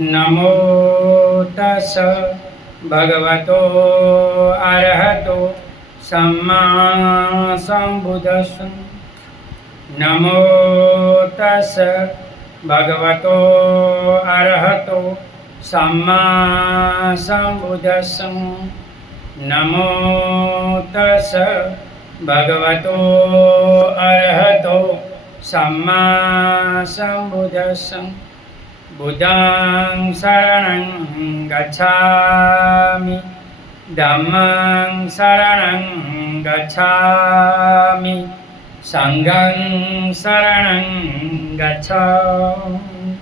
नमो तस् भगवतो अरहतो सम्मा सम्बुद्धस्स। नमो तस् भगवतो अरहतो सम्मा सम्बुद्धस्स। नमो तस् भगवतो अरहतो सम्मा सम्बुद्धस्स। बुद्धं शरणं गच्छामि, धम्मं शरणं गच्छामि, संघं शरणं गच्छामि।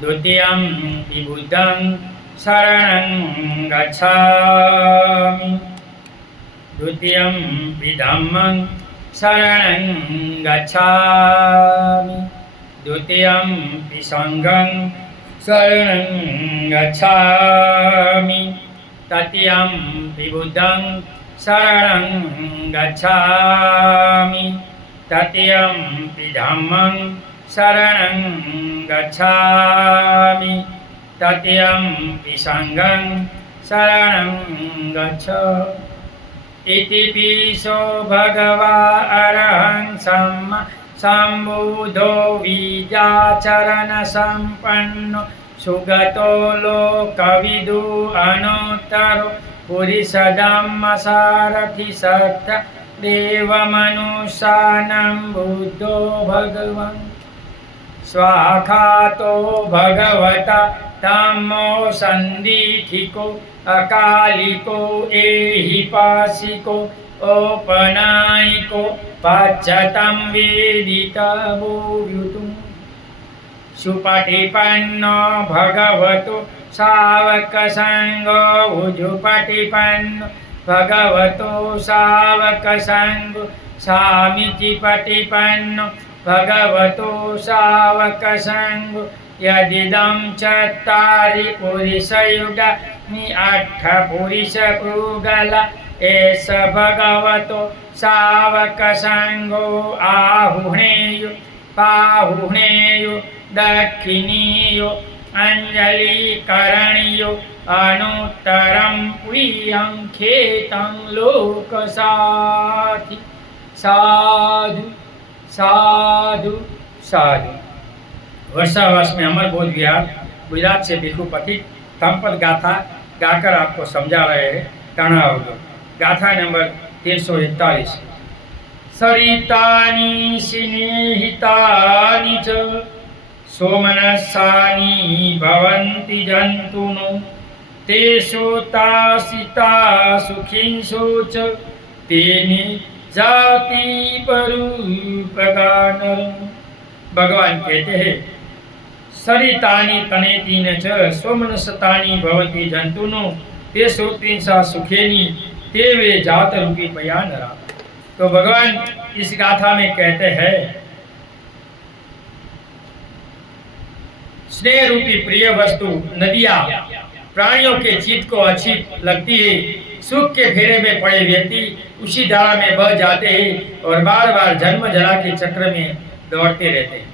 द्वितीयं हि बुद्धं शरणं गच्छामि, द्वितीयं हि धम्मं शरणं गच्छामि, द्वितीयं हि संघं शरणं गच्छामि, तृतीयं हि बुद्धं शरणं गच्छामि, तृतीयं हि धम्मं शरणं गच्छामि, तृतीयं हि संघं शरणं गच्छामि। इति पिसो भगवा अरहं सम्मा सम्बुद्धो विद्याचरण संपन्नो सुगतो लोकविदु अनुत्तरो पुरुषधम्म सारथि सत्य देवमनुष्यानं बुद्धो भगवन्। स्वाखातो भगवता तमो संदीथिको अकालिको एहिपासिको औपनायिको पाच्यतं वेदितभूयुतुं। सुपटिपन्नो भगवतो सावकसङ्गो भुजुपटिपन्नो भगवतो सावकसङ्गो सामिति पटिपन्नो भगवतो सावकसङ्गो। यदिदं चत्वारि पुरुषयुगानि अट्ठपुरुषयुगल एष भगवतो सावकसङ्गो आहुणेयो पाहुणेयो दक्षिणीयो अञ्जलिकरणीयो अनुत्तरं प्रियं खेतं लोकसाथि। साधु साधु साधु। वर्षावास में अमर बोध विहार गुजरात से भिक्षु पथिक तमपद गाथा गाकर आपको समझा रहे हैं। तणावगम गाथा नंबर 341। सरितानि स्नेहितानि च सोमनस्सानि भवन्ति जन्तुनो तेषु तासिता सुखिंसु च तेनि जाति परूपगानर। भगवान कहते हैं सरितानि तनेतीन च सोमनस्तानि भवन्ति जन्तुनो तेषु तींसा सुखेनि ते वे जात रूपी पयानरा। तो भगवान इस गाथा में कहते हैं स्नेह रूपी प्रिय वस्तु नदियाँ प्राणियों के चित्त को अच्छी लगती है। सुख के फेरे में पड़े व्यक्ति उसी धारा में बह जाते हैं और बार बार जन्म जरा के चक्र में दौड़ते रहते हैं।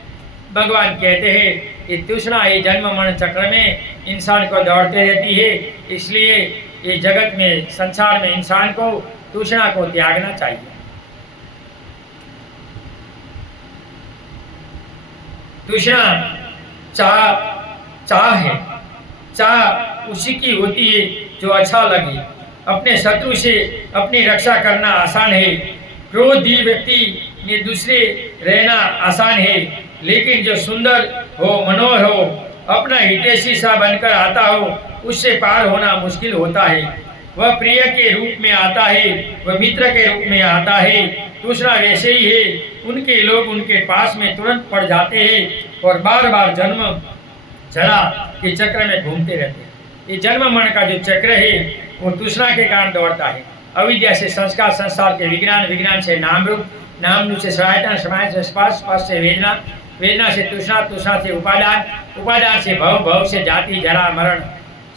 भगवान कहते हैं कि तृष्णा ये जन्म मरण चक्र में इंसान को दौड़ते रहती है। इसलिए ये जगत में संसार में इंसान को तृष्णा को त्यागना चाहिए। तृष्णा चाह है। चाह उसी की होती है जो अच्छा लगे। अपने शत्रु से अपनी रक्षा करना आसान है। क्रोधी व्यक्ति में दूसरे रहना आसान है, लेकिन जो सुंदर हो मनोहर हो अपना हितैषी सा बनकर आता हो उससे पार होना मुश्किल होता है। वह प्रिय के रूप में आता है, वह मित्र के रूप में आता है। दूसरा वैसे ही है। उनके लोग उनके पास में तुरंत पड़ जाते हैं और बार बार जन्म जरा के चक्र में घूमते रहते हैं। ये जन्म मरण का जो चक्र है वो तृष्णा के कारण दौड़ता है। अविद्या से संस्कार, संस्कार के विज्ञान, विज्ञान से नाम रूप, नाम रूप से सहायता, समाज से स्पर्श, स्पर्श से वेदना, वेदना से तृष्णा, तृष्णा से उपादान, उपादान से भव, भव से जाति जरा मरण,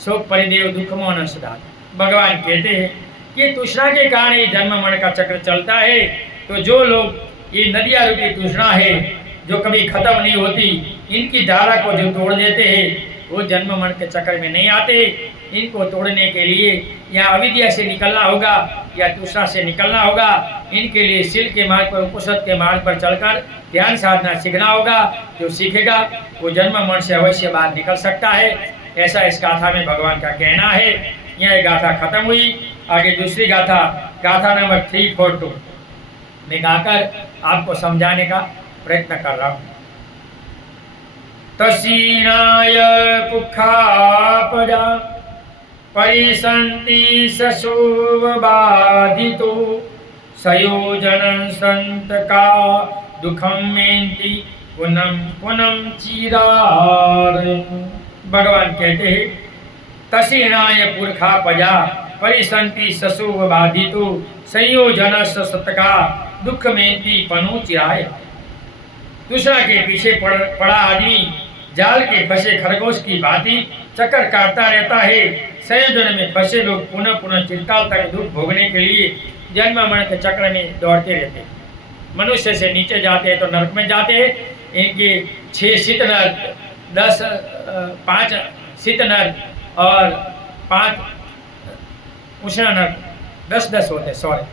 शोक परिदेव दुख मोहन सुधार। भगवान कहते हैं कि तृष्णा के कारण ये जन्म मरण का चक्र चलता है। तो जो लोग ये नदियाँ रूपी तृष्णा है जो कभी खत्म नहीं होती, इनकी धारा को जो तोड़ देते हैं वो जन्म मरण के चक्कर में नहीं आते। इनको तोड़ने के लिए या अविद्या से निकलना होगा या दूसरा से निकलना होगा। इनके लिए शील के मार्ग पर, उपनिषद के मार्ग पर चलकर ध्यान साधना सीखना होगा। जो सीखेगा वो जन्म मरण से अवश्य बाहर निकल सकता है। ऐसा इस गाथा में भगवान का कहना है। यह गाथा खत्म हुई। आगे दूसरी गाथा, गाथा नंबर 342 में गाकर आपको समझाने का प्रयत्न कर रहा हूँ। तसीनाय पुखापजा परिसन्ति सशोभबाधितो सयोजन संत का दुखम मेंति पुनम पुनम चिरार। भगवान कहते हैं तसीनाय पुरखापजा परिसन्ति सशोभबाधितो संयोजन सतका दुख मेंति पनु चिराय। दूसरा के पीछे पड़ा आदमी जाल के फंसे खरगोश की भांति चक्कर काटता रहता है। संयोजन में फंसे लोग पुनः पुनः चिरकाल तक दुख भोगने के लिए जन्म मरण के चक्र में दौड़ते रहते हैं। मनुष्य से नीचे जाते हैं तो नरक में जाते हैं। इनके 6 शीत नर, 5 शीत नर और 5 उष्ण नर, 10 होते, सॉरी,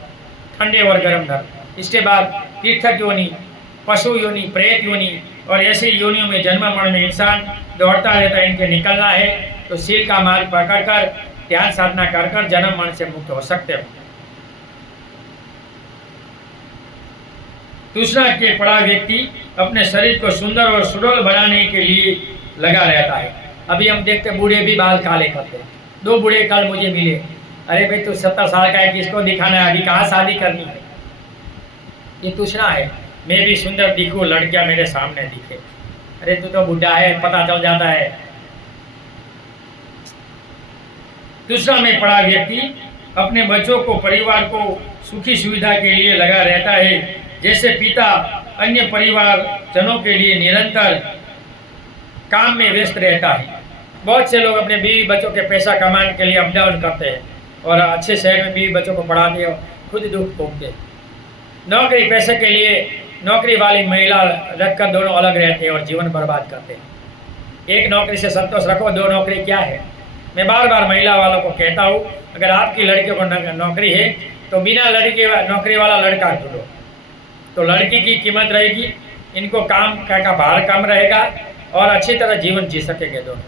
ठंडे और गर्म नर। इसके बाद तीर्थक योनि, पशु योनि, प्रेत योनि और ऐसी योनियों में जन्म मरण में इंसान दौड़ता रहता है। इनके निकलना है तो शील का मार्ग पकड़कर ध्यान साधना कर कर जन्म मरण से मुक्त हो सकते हो। दूसरा के पड़ा व्यक्ति अपने शरीर को सुंदर और सुडौल बनाने के लिए लगा रहता है। अभी हम देखते बूढ़े भी बाल काले करते हैं। 2 बूढ़े कल मुझे मिले, अरे भाई तू 70 साल का है, किसको दिखाना है, अभी कहाँ शादी करनी है। ये दूसरा है, मैं भी सुंदर दिखूं, लड़कियां मेरे सामने दिखे। अरे तू तो बुढ़ा है, पता चल जाता है। दूसरा में पड़ा व्यक्ति अपने बच्चों को, परिवार को सुखी सुविधा के लिए लगा रहता है। जैसे पिता अन्य परिवार जनों के लिए निरंतर काम में व्यस्त रहता है। बहुत से लोग अपने बीवी बच्चों के पैसा कमाने के लिए अप डाउन करते हैं और अच्छे शहर में बीवी बच्चों को पढ़ाते और खुद दुख भोगते। नौकरी पैसे के लिए नौकरी वाली महिला रखकर दोनों अलग रहते हैं और जीवन बर्बाद करते हैं। एक नौकरी से संतोष रखो, 2 नौकरी क्या है। मैं बार बार महिला वालों को कहता हूँ, अगर आपकी लड़कियों को नौकरी है तो बिना नौकरी वाला लड़का ढूंढो, तो लड़की की कीमत रहेगी, इनको काम का भार कम रहेगा और अच्छी तरह जीवन जी सकेंगे दोनों।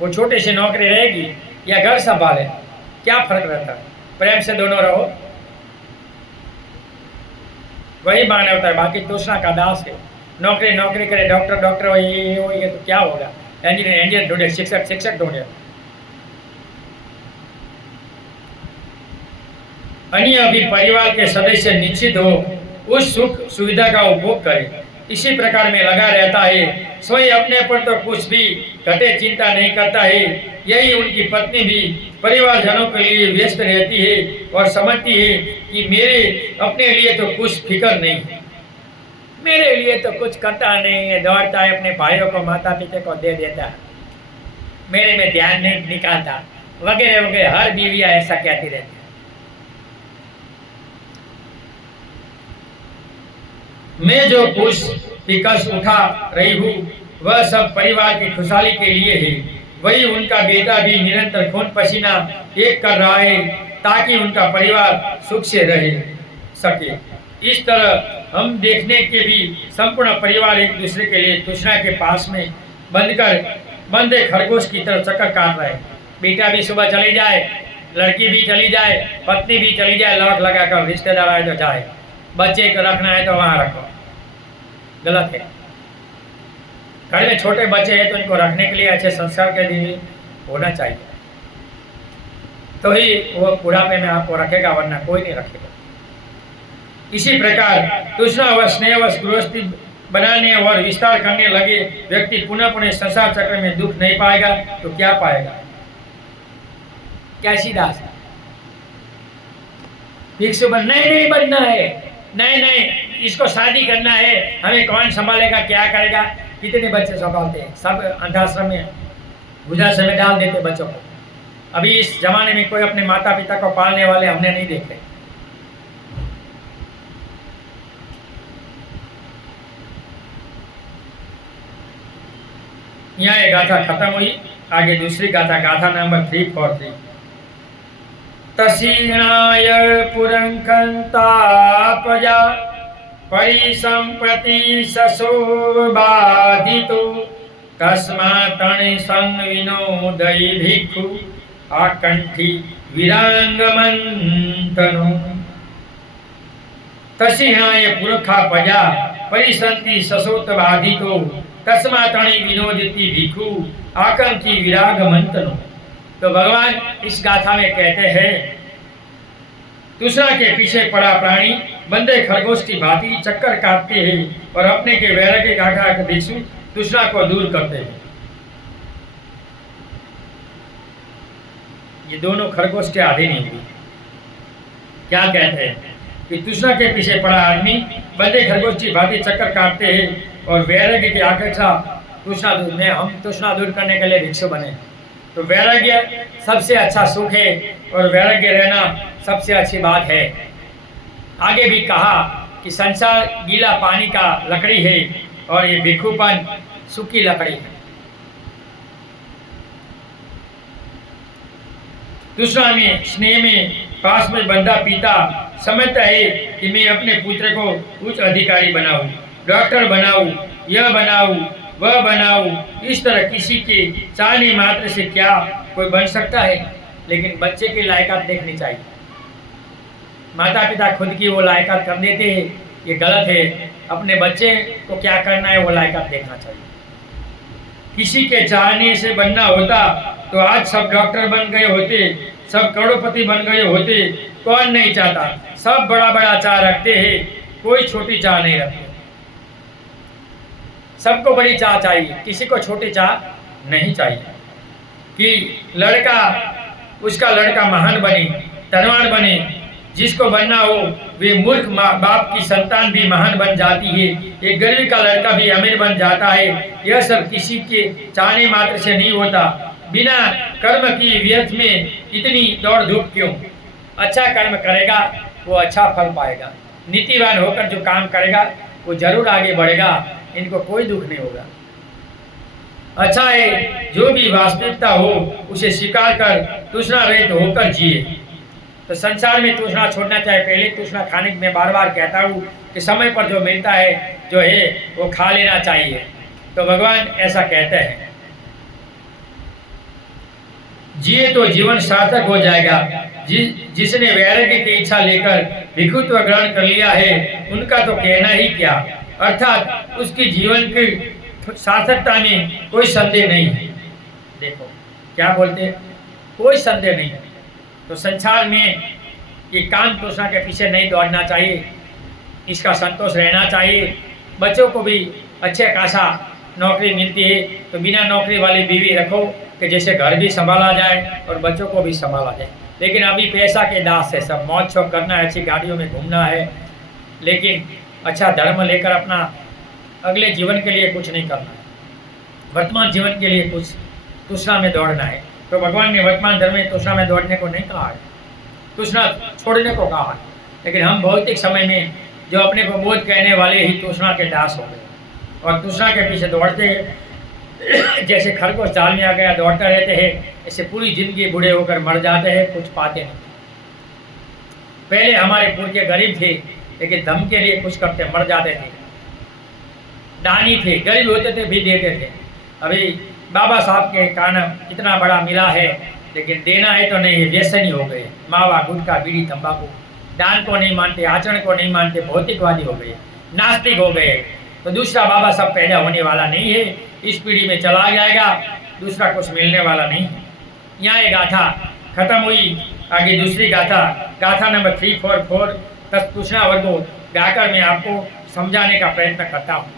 वो छोटी सी नौकरी रहेगी या घर संभाले, क्या फर्क रहता है। प्रेम से दोनों रहो, वही मान्य होता है। बाकी दूसरा का दास है। नौकरी करे, डॉक्टर हो, ये तो क्या होगा। इंजीनियर ढूंढे, शिक्षक ढूंढे। अन्य भी परिवार के सदस्य निश्चित हो उस सुख सुविधा का उपभोग करे, इसी प्रकार में लगा रहता है। स्वयं अपने पर तो कुछ भी घटे चिंता नहीं करता है। यही उनकी पत्नी भी परिवारजनों के लिए व्यस्त रहती है और समझती है कि मेरे अपने लिए तो कुछ फिक्र नहीं है, मेरे लिए तो कुछ करता नहीं है, दौड़ता है, अपने भाइयों को, माता पिता को दे देता है, मेरे में ध्यान नहीं निकालता, वगैरह वगैरह। हर बीवियाँ ऐसा कहती रहती है। मैं जो कुछ विकस उठा रही हूँ वह सब परिवार की खुशहाली के लिए है। वही उनका बेटा भी निरंतर खून पसीना एक कर रहा है ताकि उनका परिवार सुख से रह सके। इस तरह हम देखने के भी संपूर्ण परिवार एक दूसरे के लिए दूसरा के पास में बंदे खरगोश की तरह चक्कर काट रहे हैं। बेटा भी सुबह चली जाए, लड़की भी चली जाए, पत्नी भी चली जाए, लौट लगा कर, रिश्तेदार आए तो जाए, बच्चे को रखना है तो वहाँ रखो, गलत है। घर में छोटे बच्चे हैं तो इनको रखने के लिए अच्छे संस्कार के लिए होना चाहिए, तो ही वो बुढ़ापे में आपको रखेगा, वरना कोई नहीं रखेगा। इसी प्रकार दूसरा व स्नेहवश गृहस्थी बनाने और विस्तार करने लगे व्यक्ति पुनः पुनः संसार चक्र में दुख नहीं पाएगा तो क्या पाएगा। कैसी दास भिक्षु नहीं बनना है, नहीं इसको शादी करना है, हमें कौन संभालेगा, क्या करेगा। कितने बच्चे संभालते हैं, सब अनाथाश्रम में वृद्धाश्रम में डाल देते बच्चों को। अभी इस जमाने में कोई अपने माता पिता को पालने वाले हमने नहीं देखे। यहाँ ये गाथा खत्म हुई। आगे दूसरी गाथा, गाथा नंबर 343। तसीणाय पुरंकंतापजा परिसंप्रति ससो बाधितो तस्मात्तणे संविनोदयि भिक्षु आकंठी विरांगमंतनो। तसीणाय पुरखा पजा परिसंति ससोत बाधितो तस्मात्तणे विनोदिति भिक्षु आकंठी विरागमंतनो। तो भगवान इस गाथा में कहते हैं, तृष्णा के पीछे पड़ा प्राणी बंदे खरगोश की भांति चक्कर काटते हैं और अपने के वैराग्य गाथा के भिक्षु तृष्णा को दूर करते हैं। ये दोनों खरगोश के आधे नहीं हुए। क्या कहते हैं कि तृष्णा के पीछे पड़ा आदमी बंदे खरगोश की भांति चक्कर काटते हैं और वैराग्य की आकांक्षा तृष्णा दूर में हम तृष्णा दूर करने के लिए भिक्षु बने। तो वैराग्य सबसे अच्छा सुख है और वैराग्य रहना सबसे अच्छी बात है। आगे भी कहा कि संसार गीला पानी का लकड़ी है और ये भिक्षुपन सूखी लकड़ी है। दूसरा में स्नेह में पास में बंधा पीता समझता है कि मैं अपने पुत्र को उच्च अधिकारी बनाऊं, डॉक्टर बनाऊं, यह बनाऊं, वह बनाऊं। इस तरह किसी के चाहने मात्र से क्या कोई बन सकता है? लेकिन बच्चे की लायकात देखनी चाहिए। माता पिता खुद की वो लायकात कर देते हैं, ये गलत है। अपने बच्चे को क्या करना है वो लायकात देखना चाहिए। किसी के चाहने से बनना होता तो आज सब डॉक्टर बन गए होते, सब करोड़पति बन गए होते। कौन नहीं चाहता? सब बड़ा बड़ा चाह रखते हैं, कोई छोटी चाह नहीं रखते। सबको बड़ी चाह चाहिए, किसी को छोटी चाह नहीं चाहिए। कि लड़का उसका लड़का महान बने, धनवान बने। जिसको बनना हो वे मूर्ख बाप की संतान भी महान बन जाती है, एक गरीब का लड़का भी अमीर बन जाता है। यह सब किसी के चाहने मात्र से नहीं होता। बिना कर्म की व्यर्थ में इतनी दौड़ धूप क्यों? अच्छा कर्म करेगा वो अच्छा फल पाएगा। नीतिवान होकर जो काम करेगा वो जरूर आगे बढ़ेगा, इनको कोई दुख नहीं होगा। अच्छा है जो भी वास्तविकता हो उसे स्वीकार कर तृष्णा रहित होकर जिए। तो संसार में तृष्णा छोड़ना चाहिए। पहले तृष्णा खाने में बार बार कहता हूँ कि समय पर जो मिलता है जो है वो खा लेना चाहिए। तो भगवान ऐसा कहते हैं, जिए तो जीवन सार्थक हो जाएगा। जिसने वैराग्य की इच्छा लेकर भिक्षुत्व ग्रहण कर लिया है उनका तो कहना ही क्या, अर्थात उसकी जीवन की सार्थकता में कोई संदेह नहीं है। देखो क्या बोलते हैं, कोई संदेह नहीं है। तो संसार में ये काम तृष्णा के पीछे नहीं दौड़ना चाहिए, इसका संतोष रहना चाहिए। बच्चों को भी अच्छे खासा नौकरी मिलती है तो बिना नौकरी वाली बीवी रखो कि जैसे घर भी संभाला जाए और बच्चों को भी संभाला जाए। लेकिन अभी पैसा के दास है, सब मौज शौक करना है, अच्छी गाड़ियों में घूमना है, लेकिन अच्छा धर्म लेकर अपना अगले जीवन के लिए कुछ नहीं करना है, वर्तमान जीवन के लिए कुछ तृष्णा में दौड़ना है। तो भगवान ने वर्तमान धर्म में तृष्णा में दौड़ने को नहीं कहा है, तृष्णा छोड़ने को कहा है। लेकिन हम भौतिक समय में जो अपने को बोध कहने वाले ही तृष्णा के दास हो गए और तृष्णा के पीछे दौड़ते जैसे खरगोश जाल में आ गया दौड़ते रहते हैं, ऐसे पूरी जिंदगी बूढ़े होकर मर जाते हैं, कुछ पाते नहीं। पहले हमारे पुरखे गरीब थे लेकिन धर्म के लिए कुछ करते मर जाते थे, दानी थे, गरीब होते थे भी देते थे। अभी बाबा साहब के कारण इतना बड़ा मिला है लेकिन देना है तो नहीं, व्यसनी हो गए, मावा गुटखा बीड़ी तंबाकू, दान को नहीं मानते, आचरण को नहीं मानते, भौतिकवादी हो गए, नास्तिक हो गए। तो दूसरा बाबा साहब पैदा होने वाला नहीं है, इस पीढ़ी में चला जाएगा, दूसरा कुछ मिलने वाला नहीं है। यहाँ ये गाथा खत्म हुई। आगे दूसरी गाथा, गाथा नंबर 344 तक तृष्णा वर्गो गाकर मैं आपको समझाने का प्रयत्न करता हूँ।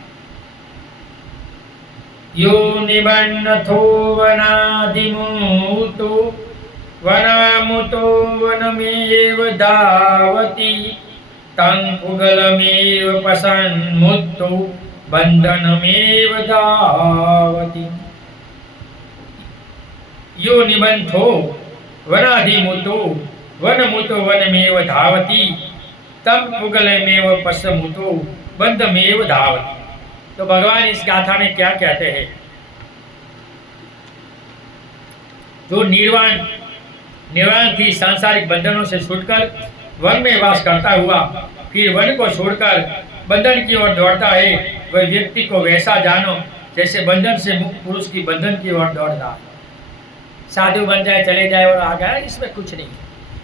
यो निबन्नथो वनादिमुतो वनामुतो वनमेव धावति तं पुगलमेव पसन्मुत्तो बंधनमेव धावति। यो निबन्थो वनाधिमुतो वनमुतो वनमेव धावति तं पुगलमेव पसन्मुतो बंधमेव धावति। तो भगवान इस गाथा में क्या कहते हैं तो निर्वाण थी सांसारिक बंधनों से छूटकर वन में वास करता हुआ फिर वन को छोड़कर बंधन की ओर दौड़ता है, वह व्यक्ति को वैसा जानो जैसे बंधन से मुक्त पुरुष की बंधन की ओर दौड़ता है। साधु बन जाए, चले जाए और आ गया, इसमें कुछ नहीं,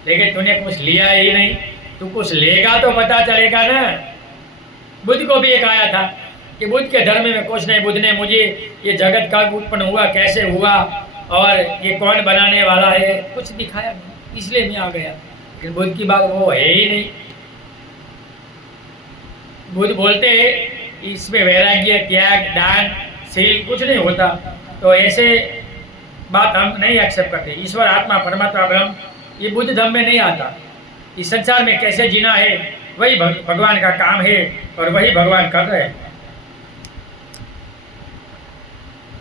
लेकिन तूने कुछ लिया ही नहीं। तू कुछ लेगा तो पता चलेगा ना। बुद्ध को भी एक आया था कि बुद्ध के धर्म में कुछ नहीं, बुद्ध ने मुझे ये जगत कब उत्पन्न हुआ, कैसे हुआ और ये कौन बनाने वाला है, कुछ दिखाया नहीं, इसलिए मैं आ गया। लेकिन बुद्ध की बात वो है ही नहीं। बुद्ध बोलते इसमें वैराग्य, त्याग, दान, शील कुछ नहीं होता। तो ऐसे बात हम नहीं एक्सेप्ट करते। ईश्वर, आत्मा, परमात्मा, ब्रह्म, ये बुद्ध धर्म में नहीं आता। इस संसार में कैसे जीना है वही भगवान का काम है और वही भगवान कर रहे हैं।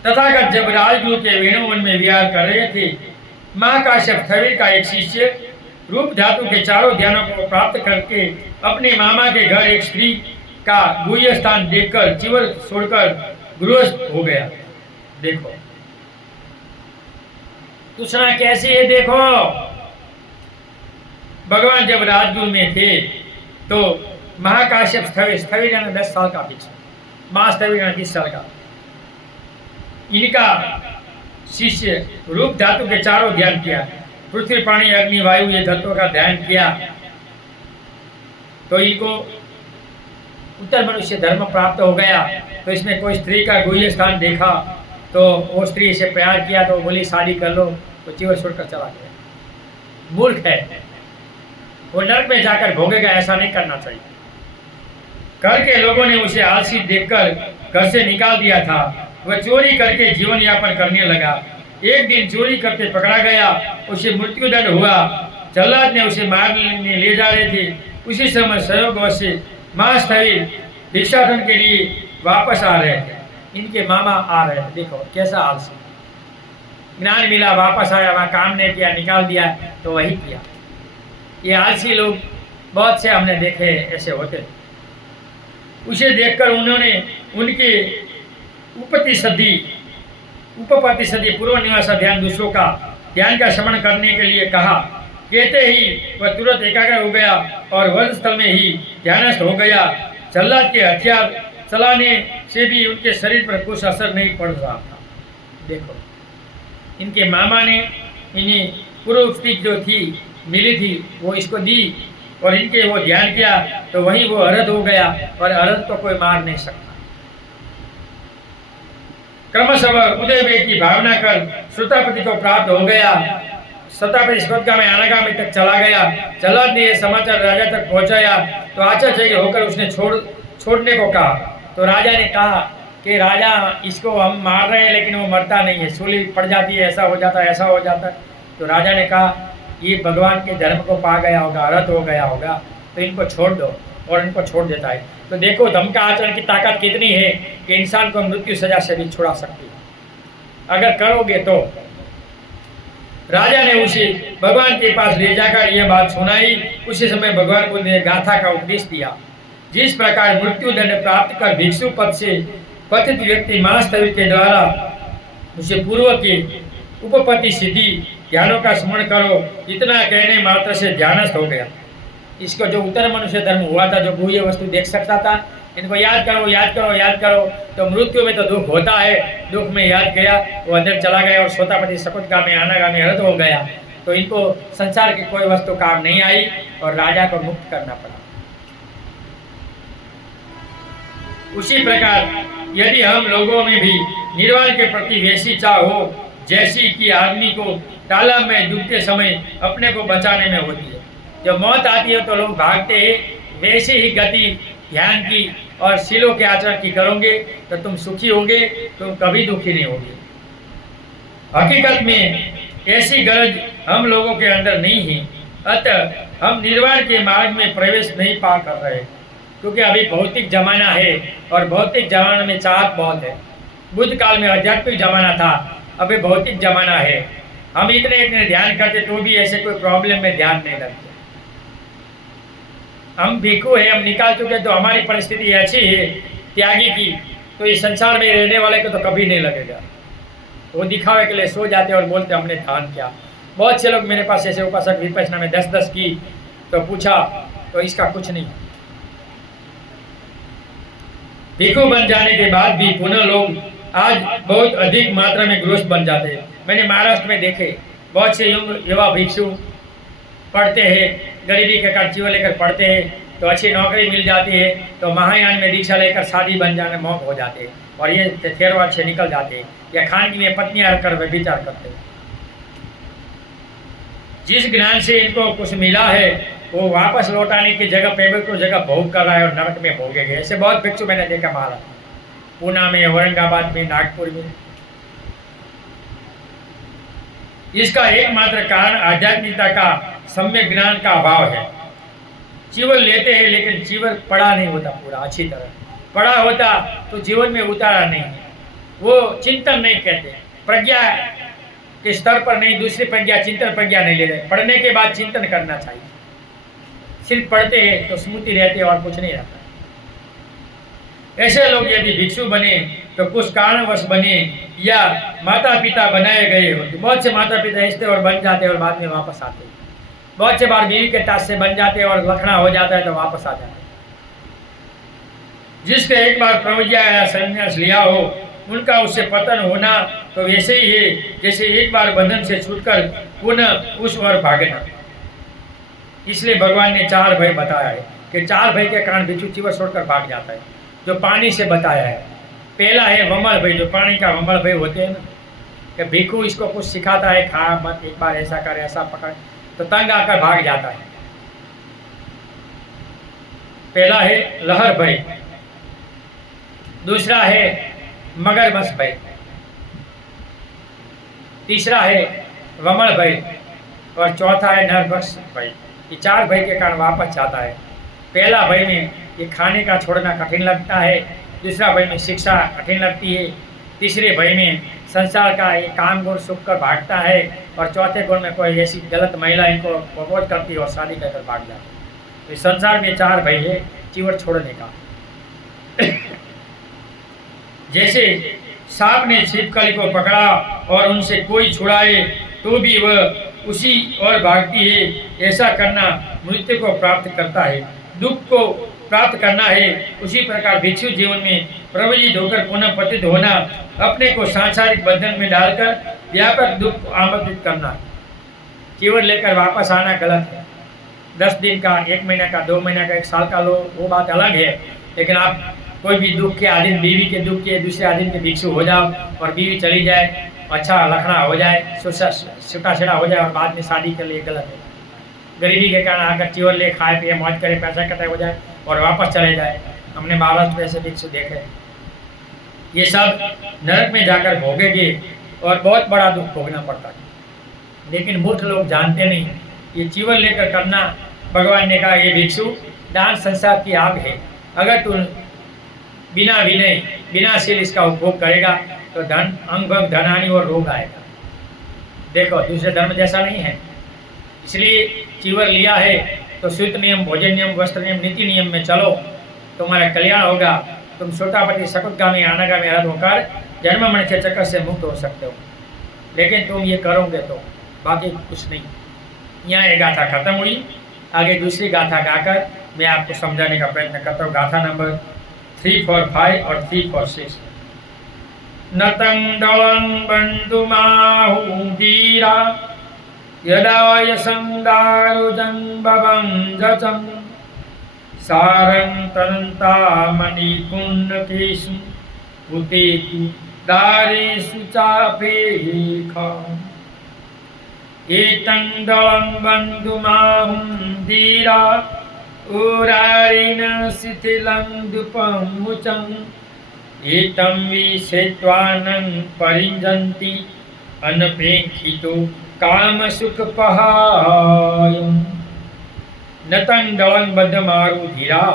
तथागत जब राजगुरु के वेणुवन में विहार कर रहे थे, महाकाश्यप स्थविर का एक शिष्य रूप धातु के चारों ध्यानों को प्राप्त करके अपने मामा के घर एक स्त्री का गुह्य स्थान देखकर चिवर छोड़कर गृहस्थ हो गया। देखो तुष्णा कैसी है, देखो। भगवान जब राजगुरु में थे तो महाकाश्यप स्थविर 10 साल का पीछे, महास्थविर 30 साल का, इनका शिष्य रूप धातु के चारों ध्यान किया, पृथ्वी, पानी, अग्नि, वायु, ये तत्वों का ध्यान किया तो इनको उत्तर मनुष्य धर्म प्राप्त हो गया। तो इसमें कोई स्त्री का गुह्य स्थान देखा तो वो स्त्री से प्यार किया तो बोली शादी कर लो, तो जीवन छोड़कर चला गया। मूर्ख है वो, नरक में जाकर भोगेगा, ऐसा नहीं करना चाहिए। घर के लोगों ने उसे आलसी देखकर घर से निकाल दिया था। वह चोरी करके जीवन यापन करने लगा। एक दिन चोरी करते पकड़ा गया, उसे मृत्युदंड हुआ। जल्लाद ने उसे मारने ले जा रहे थे। उसी समय संयोगवश से महास्थविर भिक्षाटन के लिए वापस आ रहे थे। इनके मामा आ रहे थे। देखो कैसा आलसी, ज्ञान मिला, वापस आया, वहाँ काम नहीं किया, निकाल दिया तो वही किया। ये आलसी लोग बहुत से हमने देखे ऐसे होते। उसे देखकर उन्होंने उनके उपपति सदी पूर्व निवास ध्यान दूसरों का ध्यान का श्रवण करने के लिए कहा। कहते ही वह तुरंत एकाग्र हो गया और वन स्थल में ही ध्यानस्थ हो गया। जल्लाद के हथियार चलाने से भी उनके शरीर पर कुछ असर नहीं पड़ रहा था। देखो इनके मामा ने इन्हें पूर्व स्थिति जो थी मिली थी वो इसको दी और इनके वो ध्यान किया तो वहीं वो अरहत हो गया, और अरहत तो कोई मार नहीं सकता। क्रमशः उदयवेग की भावना कर श्रुतापति को प्राप्त हो गया। श्रुतापति स्वर्गगामी अनागामी तक चला गया। जल्लाद ने यह समाचार राजा तक पहुंचाया तो आश्चर्य होकर उसने छोड़ने को कहा। तो राजा ने कहा कि राजा इसको हम मार रहे हैं लेकिन वो मरता नहीं है, सूली पड़ जाती है, ऐसा हो जाता है, ऐसा हो जाता है। तो राजा ने कहा ये भगवान के धर्म को पा गया होगा, अरहत हो गया होगा, तो इनको छोड़ दो, और इनको छोड़ देता है। तो देखो धर्म का आचरण की ताकत कितनी है कि इंसान को मृत्यु सजा से भी छुड़ा सकती है अगर करोगे तो। राजा ने उसे भगवान के पास ले जाकर यह बात सुनाई। उसी समय भगवान को ने गाथा का उपदेश दिया। जिस प्रकार मृत्यु दंड प्राप्त कर भिक्षु पद से पतित व्यक्ति महास्थविर के द्वारा उसे पूर्व के उपपति सिद्धि ध्यानों का स्मरण करो, इतना कहने मात्र से ध्यानस्थ हो गया। इसको जो उत्तर मनुष्य धर्म हुआ था, जो गुह्य वस्तु देख सकता था, इनको याद करो, याद करो, याद करो। तो मृत्यु में तो दुख होता है, दुख में याद गया, वो अंदर चला गया और श्रोतापति सकुटगामी अनागामी अरहत हो गया। तो इनको संसार की कोई वस्तु काम नहीं आई और राजा को मुक्त करना पड़ा। उसी प्रकार यदि हम लोगों में भी निर्वाण के प्रति वैसी चाह हो जैसी कि आदमी को तालाब में डूबते समय अपने को बचाने में होती है, जब मौत आती है तो लोग भागते हैं, वैसे ही गति ध्यान की और शीलों के आचरण की करोगे तो तुम सुखी होगे, तुम कभी दुखी नहीं होगे। हकीकत में ऐसी गरज हम लोगों के अंदर नहीं है, अतः हम निर्वाण के मार्ग में प्रवेश नहीं पा कर रहे, क्योंकि अभी भौतिक जमाना है और भौतिक जमाना में चाहत बहुत है। बुद्ध काल में आध्यात्मिक जमाना था, अभी भौतिक जमाना है। हम इतने ध्यान करते तो भी ऐसे कोई प्रॉब्लम में ध्यान नहीं लगते। हम भिखू है, हम निकाल चुके, तो हमारी परिस्थिति ऐसी है त्यागी की, तो इस संसार में रहने वाले को तो कभी नहीं लगेगा। वो दिखावे के लिए सो जाते और बोलते हमने ध्यान किया। बहुत से लोग मेरे पास ऐसे उपासक विपश्यना में 10-10 की, तो पूछा तो इसका कुछ नहीं। भिक्षु बन जाने के बाद भी पुनः लोग आज बहुत अधिक मात्रा में गृहस्थ बन जाते हैं। मैंने महाराष्ट्र में देखे बहुत से युवा भिक्षु पढ़ते हैं, गरीबी के कारण जीवन लेकर पढ़ते हैं, तो अच्छी नौकरी मिल जाती है, तो महायान में दीक्षा लेकर शादी बन जाने मौक हो जाते हैं और ये थेरवाद से निकल जाते हैं, या खानगी में पत्नियां रखकर व्यभिचार करते हैं। जिस ज्ञान से इनको कुछ मिला है वो वापस लौटाने की जगह पेमेंट को जगह भोग कर रहा है और नरक में भोगेंगे। ऐसे बहुत भिक्षु मैंने देखा महाराज, पूना में, औरंगाबाद में, नागपुर में। इसका एकमात्र कारण आध्यात्मिकता का सम्यक ज्ञान का अभाव है। जीवन लेते हैं लेकिन जीवन पढ़ा नहीं होता, पूरा अच्छी तरह पढ़ा होता तो जीवन में उतारा नहीं है। वो चिंतन नहीं कहते, प्रज्ञा के स्तर पर नहीं, दूसरी प्रज्ञा चिंतन प्रज्ञा नहीं ले रहे। पढ़ने के बाद चिंतन करना चाहिए। सिर्फ पढ़ते हैं तो स्मृति रहती है और कुछ नहीं रहता। ऐसे लोग यदि भिक्षु बने तो कुछ कारणवश बने या माता पिता बनाए गए होते। बहुत से माता पिता ऐसे और बन जाते हैं और बाद में वापस आते हैं। बहुत से बार बीवी के ताश से बन जाते हैं और लखना हो जाता है तो वापस आ जाते हैं। जिसके एक बार प्रवज्ञा या संन्यास लिया हो उनका उससे पतन होना तो वैसे ही है जैसे एक बार बंधन से छूटकर पुनः उस ओर भागना। इसलिए भगवान ने 4 भय बताया है कि 4 भय के कारण भिक्षु जीवन छोड़कर भाग जाता है। जो पानी से बताया है, पहला है वमल भय, जो पानी का वमल भय होते हैं ना, कि भिक्षु इसको कुछ सिखाता है, खा मत, एक बार ऐसा कर, ऐसा पकड़, तो तंग आकर भाग जाता है। पहला है लहर भय, दूसरा है मगरमच्छ भय, तीसरा है वमल भय और चौथा है नरभक्ष भय। ये 4 भय के कारण वापस जाता है। पहला भय में ये खाने का छोड़ना कठिन लगता है, दूसरा भय में शिक्षा कठिन लगती है, तीसरे भय में संसार का ये काम गुण सुख कर भागता है और चौथे गुण में कोई ऐसी गलत महिला इनको प्रपोज करती है और शादी कर भाग जाती है। तो इस संसार में 4 भय है जीवन छोड़ने का। जैसे सांप ने छिपकली को पकड़ा और उनसे कोई छुड़ाए तो भी वह उसी ओर भागती है, ऐसा करना मृत्यु को प्राप्त करता है, दुख को प्राप्त करना है। उसी प्रकार भिक्षु जीवन में प्रवजित होकर पुनः पतित होना, अपने को सांसारिक बंधन में डालकर व्यापक दुख को आमंत्रित करना। जीवन लेकर वापस आना गलत है। 10 दिन का, 1 महीना का, 2 महीना का, 1 साल का लो, वो बात अलग है। लेकिन आप कोई भी दुख के अधीन, बीवी के दुख के दूसरे अधीन के भिक्षु हो जाओ और बीवी चली जाए, अच्छा लखना हो जाए, छुटा छेड़ा हो जाए और बाद में शादी के लिए, गलत है। गरीबी के कारण आकर जीवन ले, खाए पिए, मौज करे, पैसा इकट्ठा हो जाए और वापस चले जाए। हमने महाराष्ट्र में ऐसे भिक्षु देखे। ये सब नरक में जाकर भोगेंगे और बहुत बड़ा दुख भोगना पड़ता है। लेकिन मूर्ख लोग जानते नहीं, ये जीवन लेकर करना। भगवान ने कहा ये भिक्षु दान संसार की आग है, अगर तू बिना विनय, बिना शील इसका उपभोग करेगा तो धन, अंग भंग, धनहानि और रोग आएगा। देखो दूसरे धर्म जैसा नहीं है। इसलिए जीवन लिया है तो शुद्ध नियम, भोजन नियम, वस्त्र नियम, नीति नियम में चलो, तुम्हारा कल्याण होगा। तुम सोतापति, सकुटगामी, अनागामी अर्हत होकर जन्म मरण के चक्कर से मुक्त हो सकते हो। लेकिन तुम ये करोगे तो, बाकी कुछ नहीं। यहाँ ये गाथा खत्म हुई। आगे दूसरी गाथा गाकर मैं आपको समझाने का प्रयत्न करता हूँ। गाथा नंबर 3, 4, 5 और 3, 4, 6। नतं दलं बन्धुमाहुधीरा यदा यसंदारुजं बभंजचं सारं तरन्तामणिकुण्डकेषु उतेतु दारेषु चापेखा। एतं दलं बन्धुमाहुधीरा उरारिण शिथिलं दुपमुचं एतं विषेत्वानं परिजन्ति अनपेक्षितो कामसुखपहायम्। नतं दलं बद्धमारुधिरा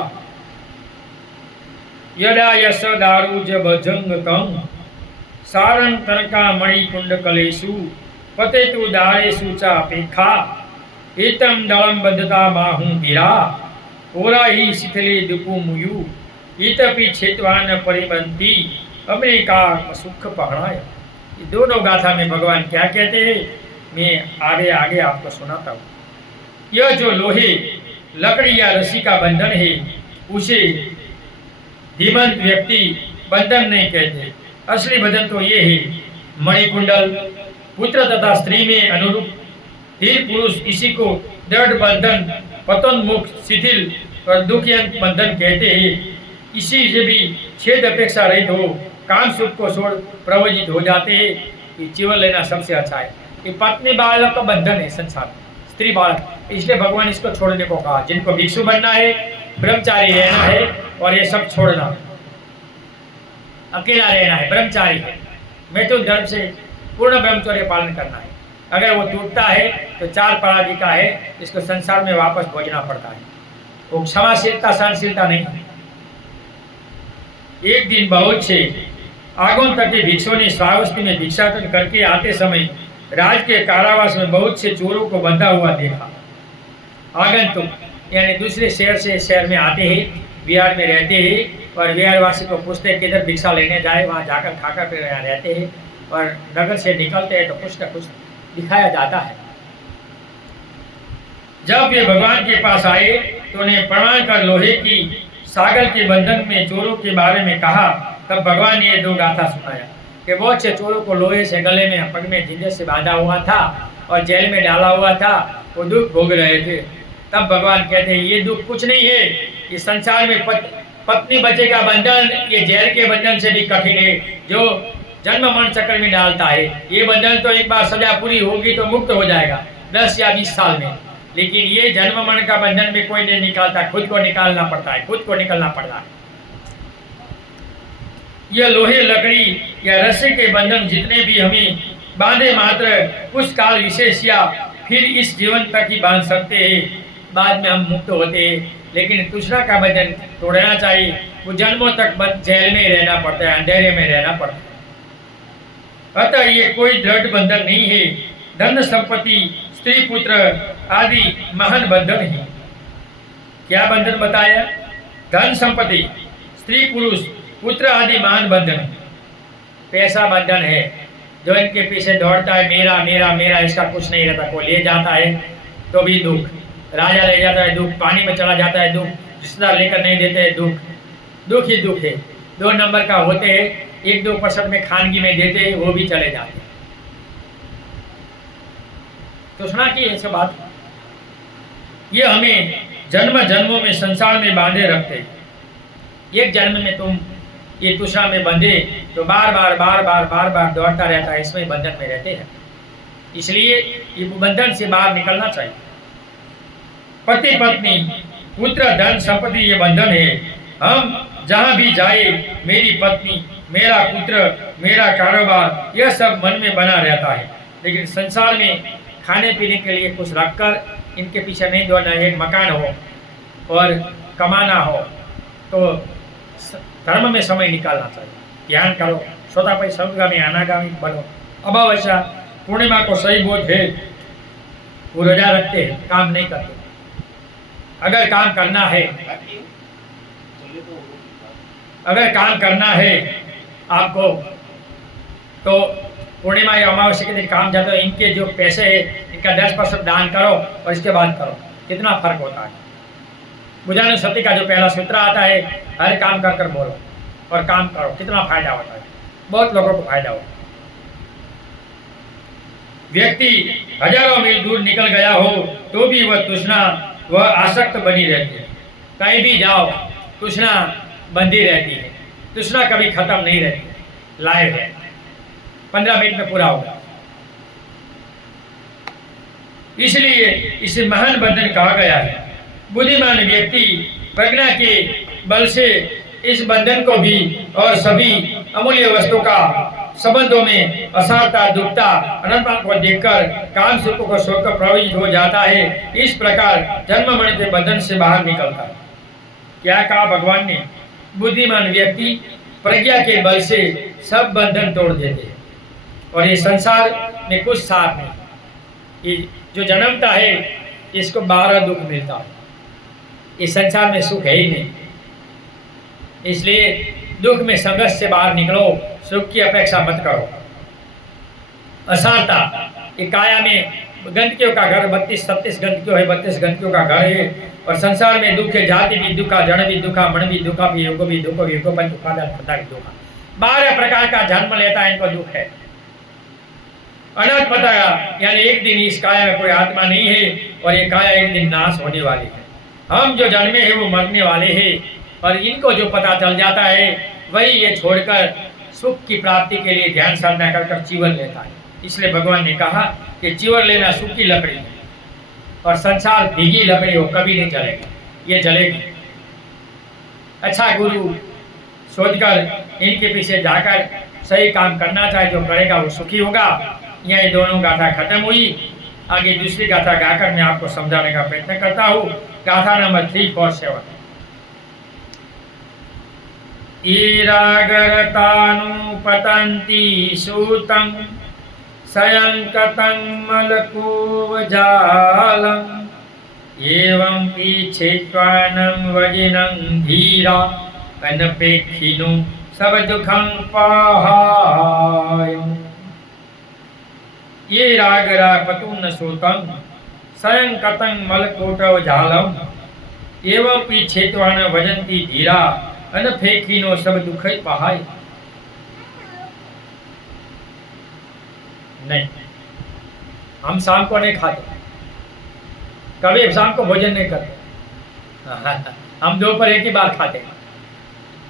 यदा यशदारुज भजंगतं सारं तनकामणिकुण्डकलेषु पतेतु दारेषु चापेखा। एतं दलं बद्धतामाहुधिरा ओरा ही शिथिले दुपुमुयु इतपि छेत्वान परिबंती अमेरिका सुख पहनाय। ये दोनों गाथा में भगवान क्या कहते हैं, मैं आगे आगे आपको सुनाता हूँ। यह जो लोहे लकड़ी या रस्सी का बंधन है उसे धीमंत व्यक्ति बंधन नहीं कहते। असली बंधन तो ये है मणिकुंडल, पुत्र तथा स्त्री में अनुरूप धीर पुरुष, इसी को दृढ़ बंधन, पतोन्मुख, शिथिल और दुखयंत बंधन कहते हैं। इसी से भी छेद अपेक्षा रहित हो, काम सुख को छोड़ प्रवजित हो जाते हैं। ये जीवन लेना सबसे अच्छा है। ये पत्नी बालक का बंधन है संसार में, स्त्री बालक, इसलिए भगवान इसको छोड़ने को कहा। जिनको भिक्षु बनना है, ब्रह्मचारी रहना है और ये सब छोड़ना, अकेला रहना है, ब्रह्मचारी है, मैथुन धर्म से पूर्ण ब्रह्मचर्य पालन करना है। अगर वो टूटता है तो चार पराधी का है, इसको संसार में वापस भेजना पड़ता है। वो क्षमाशीलता सहनशीलता नहीं है। एक दिन बहुत से आगंतुक के भिक्षुओं ने श्रावस्ती में भिक्षाटन करके आते समय राज के कारावास में बहुत से चोरों को बंधा हुआ देखा। आगंतुक यानी दूसरे शहर से शहर में आते हैं, बिहार में रहते हैं और बिहारवासी को पूछते हैं किधर भिक्षा लेने जाए, वहाँ जाकर खाकर फिर यहाँ रहते हैं और नगर से निकलते हैं तो कुछ न कुछ दिखाया जाता है। जब ये भगवान के पास आए तो उन्हें प्रणाम कर लोहे की सागर के बंधन में चोरों के बारे में कहा। तब भगवान ने ये दो गाथा सुनाया कि बहुत से चोरों को लोहे से गले में पग में झंझट से बांधा हुआ था और जेल में डाला हुआ था, वो दुख भोग रहे थे। तब भगवान कहते हैं ये दुख कुछ नहीं है, ये संसार में पत्नी बच्चे का बंधन ये जेल के बंधन से भी कठिन है, जो जन्म मरण चक्र में डालता है। ये बंधन तो एक बार सजा पूरी होगी तो मुक्त हो जाएगा 10 या 20 साल में, लेकिन ये जन्म मरण का बंधन में कोई नहीं निकालता, खुद को निकालना पड़ता है, खुद को निकलना पड़ता है। यह लोहे लकड़ी या रस्से के बंधन जितने भी हमें बांधे मात्र कुछ काल विशेष या फिर इस जीवन तक ही बांध सकते हैं, बाद में हम मुक्त होते हैं। लेकिन दूसरा का बंधन तोड़ना चाहिए, वो जन्मों तक जेल में रहना पड़ता है, अंधेरे में रहना पड़ता है। अतः ये कोई दृढ़ बंधन नहीं है। धन संपत्ति, स्त्री पुत्र आदि महान बंधन है। क्या बंधन बताया? धन संपत्ति, स्त्री पुरुष, पुत्र आदि महान बंधन है। पैसा बंधन है, जो इनके पीछे दौड़ता है, मेरा मेरा मेरा, इसका कुछ नहीं रहता। कोई ले जाता है तो भी दुख, राजा ले जाता है दुख, पानी में चला जाता है दुख, रिश्तेदार लेकर नहीं देते हैं दुख, दुख ही दुख है। 2 नंबर का होते हैं, 1-2% में खानगी में देते हैं, वो भी चले जाते हैं। तो सुना कि ऐसे बात, ये हमें जन्म जन्मों में संसार में बांधे रखते। एक जन्म में तुम ये तुषा में बंधे तो बार बार बार बार बार बार दौड़ता रहता है, इसमें बंधन में रहते हैं। इसलिए ये बंधन से बाहर निकलना चाहिए। पति पत्नी, पुत्र, धन संपत्ति ये बंधन है। हम जहाँ भी जाए, मेरी पत्नी, मेरा पुत्र, मेरा कारोबार, यह सब मन में बना रहता है। लेकिन संसार में खाने पीने के लिए कुछ रखकर इनके पीछे नहीं दौड़ना। एक मकान हो और कमाना हो तो धर्म में समय निकालना चाहिए। ध्यान करो, स्वतः सौगामी अनागामी बनो। अमावस्या पूर्णिमा को सही बोझ है, वो रोजा रखते हैं, काम नहीं करते। अगर काम करना है, अगर काम करना है आपको तो पूर्णिमा या अमावस्या के दिन काम जाते हो, इनके जो पैसे है इनका 10% दान करो और इसके बाद करो। कितना फर्क होता है। बुझानुस्मृति का जो पहला सूत्र आता है, हर काम कर कर बोलो और काम करो, कितना फायदा होता है। बहुत लोगों को फायदा होता है। व्यक्ति हजारों मील दूर निकल गया हो तो भी वह तृष्णा, वह आसक्त बनी रहती है। कहीं भी जाओ तृष्णा बंधी रहती है, तृष्णा कभी खत्म नहीं रहती। लाइव है, 15 मिनट में पूरा होगा। इसलिए इसे महान बंधन कहा गया है। बुद्धिमान व्यक्ति प्रज्ञा के बल से इस बंधन को भी और सभी अमूल्य वस्तु का संबंधों में असारता, दुखता, अनंतता को देखकर काम सुख को छोड़कर प्रभावित हो जाता है। इस प्रकार जन्म मरण के बंधन से बाहर निकलता है। क्या कहा भगवान ने? बुद्धिमान व्यक्ति प्रज्ञा के बल से सब बंधन तोड़ देते हैं और ये संसार में कुछ साथ नहीं। ये जो जन्मता है इसको 12 दुख मिलता है। इस संसार में सुख है ही नहीं। इसलिए दुख में संघर्ष से बाहर निकलो, सुख की अपेक्षा मत करो। असारता, ये काया में गंदगियों का घर 32-36 गंदगियों है, 32 गंदगियों का घर है। और संसार में दुख है, जाति भी दुखा, जड़ भी दुखा, मन भी दुखा, भी योग भी दुख, योग पंच उपादान पता भी दुखा। 12 प्रकार का जन्म लेता है, इनको दुख है। अनाथ पता यानी एक दिन इस काया में कोई आत्मा नहीं है और ये काया एक दिन नाश होने वाली है। हम जो जन्मे हैं वो मरने वाले हैं और इनको जो पता चल जाता है वही ये छोड़कर सुख की प्राप्ति के लिए ध्यान साधना कर चीवर लेता है। इसलिए भगवान ने कहा कि चीवर लेना सूखी लकड़ी है और संसार भीगी लकड़ी हो, कभी नहीं जलेगी, ये जलेगी। अच्छा गुरु सोचकर इनके पीछे जाकर सही काम करना चाहे, जो करेगा वो सुखी होगा। यह दोनों गाथा खत्म हुई। आगे दूसरी गाथा गाकर मैं आपको समझाने का प्रयत्न करता हूँ। गाथा नंबर 347। ईरागरतानु पतंती सूतं सयंकतं मलकोवजालं एवं पीछेत्वानं वजिनं धीरा अनपेक्षिनो सब दुखं पाहाय। ये रागरा पतुन सोतं सयंकतं मलकोटवजालं एवं पीछेत्वान वजंती धीरा अनपेक्षिनो सब दुख पाहाय। नहीं, हम शाम को नहीं खाते, कभी शाम को भोजन नहीं करते। हम दोपहर एक ही बार खाते हैं।